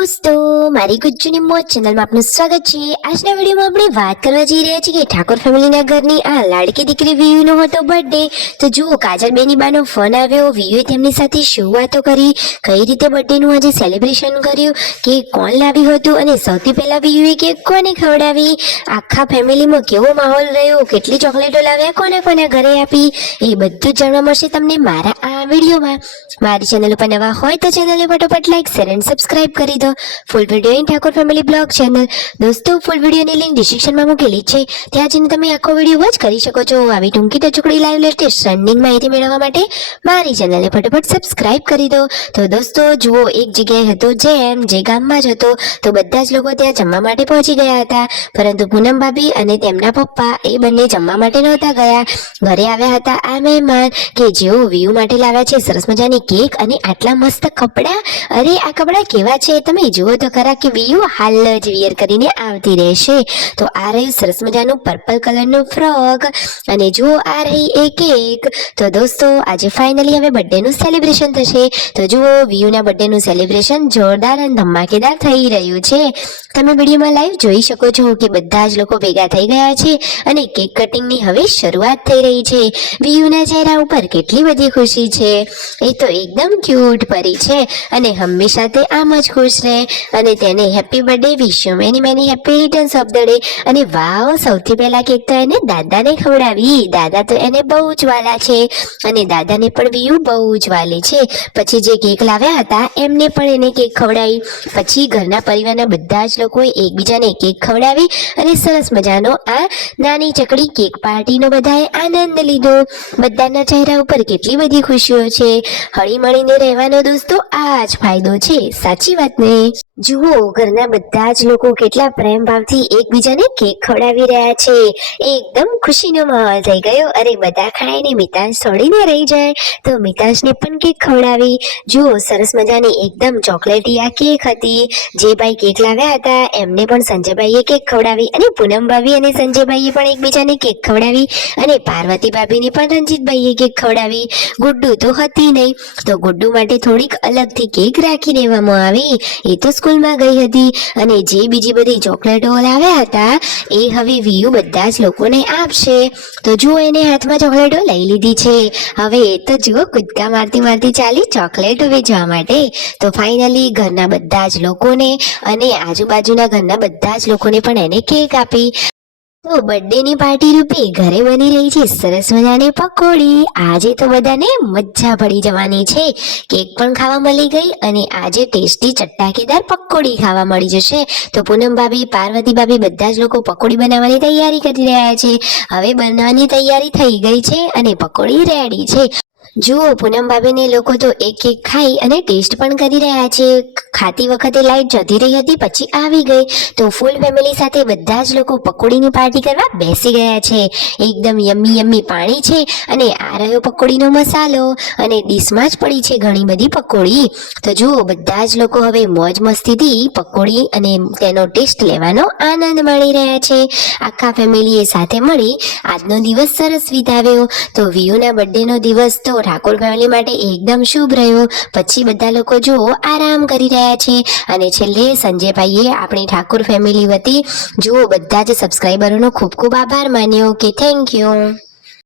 દોસ્તો, મારી ગુજ્જુની મોજ ચેનલમાં આપનું સ્વાગત છે। આજના વિડીયોમાં આપણે વાત કરવા જઈ રહ્યા છીએ કે ઠાકોર ફેમિલીના ઘરની આ લાડકી દીકરી વિયુનો હતો બર્થડે। તો જુઓ, કાજલબેની બાનો ફોન આવ્યો, વિયુએ તેમની સાથે શું વાતો કરી, કઈ રીતે બર્થડેનું આજે સેલિબ્રેશન કર્યું, કે કોણ લાવ્યું હતું અને સૌથી પહેલા વિયુએ કેક કોને ખવડાવી, આખા ફેમિલીમાં કેવો માહોલ રહ્યો, કેટલી ચોકલેટો લાવ્યા, કોના કોના ઘરે આપી, એ બધું જાણવા મળશે તમને મારા આ વિડીયોમાં। મારી ચેનલ ઉપર નવા હોય તો ચેનલને ફટાફટ લાઈક શેર એન્ડ સબસ્ક્રાઇબ કરી દો। Full video in Thakor family blog channel દોસ્તો, ફૂલ વિડીયોની લિંક ડિસ્ક્રિપ્શનમાં મૂકેલી છે, ત્યાં જઈને તમે આખો વિડીયો વોચ કરી શકો છો। આવી ટૂંકી ટચુકડી લાઈવ લેટેસ્ટ ટ્રેન્ડિંગ માહિતી મેળવવા માટે મારી ચેનલને ફટાફટ સબસ્ક્રાઇબ કરી દો। તો દોસ્તો જુઓ, એક જગ્યાએ હતો જે ગામમાં જ હતો, તો બધા જ લોકો ત્યાં જમવા માટે પહોંચી ગયા હતા, પરંતુ પૂનમ ભાભી અને તેમના પપ્પા એ બંને જમવા માટે નહોતા ગયા। ઘરે આવ્યા હતા આ મહેમાન કે જેઓ વિયુ માટે લાવ્યા છે સરસ મજાની કેક અને આટલા મસ્ત કપડાં। અરે આ કપડાં કેવા છે તમે જુઓ તો ખરા, કે વિયુ હાલ જ વિયર કરીને આવતી રહેશે। તો આ રહ્યું સરસ મજાનું પર્પલ કલરનું ફ્રોક, અને જુઓ આ રહી એ કેક। તો દોસ્તો આજે ફાઇનલી હવે બર્થડેનું સેલિબ્રેશન થશે। તો જુઓ, વિયુના બર્થડેનું સેલિબ્રેશન જોરદાર અને ધમાકેદાર થઈ રહ્યું છે। તમે વિડીયોમાં લાઈવ જોઈ શકો છો કે બધા જ લોકો ભેગા થઈ ગયા છે અને કેક કટિંગની હવે શરૂઆત થઈ રહી છે। વિયુના ચહેરા ઉપર કેટલી બધી ખુશી છે, એ તો એકદમ ક્યુટ પરી છે અને હંમેશા તે આમ જ ખુશ રહે। અને તેને happy birthday, wish you many many happy returns of the day. અને વાવ, સૌથી પહેલા કેક તો એને દાદાને ખવડાવી, દાદા તો એને બહુ જ વાલા છે અને દાદાને પણ વિયુ બહુ જ વાલી છે। પછી જે કેક લાવ્યા હતા એમને પણ એને કેક ખવડાવી, પછી ઘરના પરિવારના બધા જ લોકોએ એકબીજાને કેક ખવડાવી અને સરસ મજાનો આ નાની ચકડી કેક પાર્ટીનો બધાએ આનંદ લીધો। બધાના ચહેરા ઉપર કેટલી બધી ખુશીઓ છે। હળી મળીને રહેવાનો દોસ્તો આ જ ફાયદો છે, સાચી વાત ને? જુઓ, ઘરના બધા જ લોકો કેટલા પ્રેમ ભાવથી એકબીજાને કેક ખવડાવી રહ્યા છે, એકદમ ખુશીનો માહોલ થઈ ગયો। અરે બધા ખાઈને મિતાંશ થોડીને રહી જાય, તો મિતાંશને પણ કેક ખવડાવી। જુઓ, સરસ મજાની એકદમ ચોકલેટી આ કેક હતી। જે ભાઈ કેક લાવ્યા હતા એમને પણ સંજયભાઈએ કેક ખવડાવી અને પૂનમ ભાભી અને સંજયભાઈએ પણ એકબીજાને કેક ખવડાવી અને પાર્વતી ભાભીને પણ રંજીતભાઈએ કેક ખવડાવી। ગુડ્ડુ તો હતી નહીં, તો ગુડ્ડુ માટે થોડીક અલગથી કેક રાખી દેવામાં આવી, એ તો સ્કૂલમાં ગઈ હતી। અને જે બીજી બધી ચોકલેટો લાવ્યા હતા એ હવે વિયુ બધા જ લોકોને આપશે। તો જુઓ, એને હાથમાં ચોકલેટો લઈ લીધી છે, હવે એ તો જુઓ કૂદકા મારતી મારતી ચાલી ચોકલેટો વેચવા માટે। તો ફાઇનલી ઘરના બધા જ લોકોને અને આજુબાજુના ઘરના બધા જ લોકોને પણ એને કેક આપી। તો બર્થડેની પાર્ટી રૂપે ઘરે બની રહી છે સરસ મજાની પકોડી। આજે તો બધાને મજા પડી જવાની છે, કેક પણ ખાવા મળી ગઈ અને આજે ટેસ્ટી ચટાકેદાર પકોડી ખાવા મળી જશે। તો પૂનમ ભાભી, પાર્વતી ભાભી બધા જ લોકો પકોડી બનાવવાની તૈયારી કરી રહ્યા છે। હવે બનાવવાની તૈયારી થઈ ગઈ છે અને પકોડી રેડી છે। જુઓ, પૂનમ ભાભીને લોકો તો એક એક ખાઈ અને ટેસ્ટ પણ કરી રહ્યા છે। ખાતી વખતે લાઈટ જતી રહી હતી, પછી આવી ગઈ, તો ફૂલ ફેમિલી સાથે બધા જ લોકો પકોડીની પાર્ટી કરવા બેસી ગયા છે। એકદમ યમ્મી યમ્મી પાણી છે અને આ રહ્યો પકોડીનો મસાલો અને ડીશમાં જ પડી છે ઘણી બધી પકોડી। તો જુઓ, બધા જ લોકો હવે મોજ મસ્તીથી પકોડી અને તેનો ટેસ્ટ લેવાનો આનંદ માણી રહ્યા છે। આખા ફેમિલીએ સાથે મળી આજનો દિવસ સરસ વિતાવ્યો। તો વિયુના બર્થડેનો દિવસ તો ઠાકોર ફેમિલી માટે એકદમ શુભ રહ્યો। પછી બધા લોકો જુઓ આરામ કરી રહ્યા છે અને છેલ્લે સંજયભાઈએ આપણી ઠાકોર ફેમિલી વતી જુઓ બધા જ સબસ્ક્રાઈબરોનો ખૂબ ખૂબ આભાર માન્યો કે થેન્ક યુ।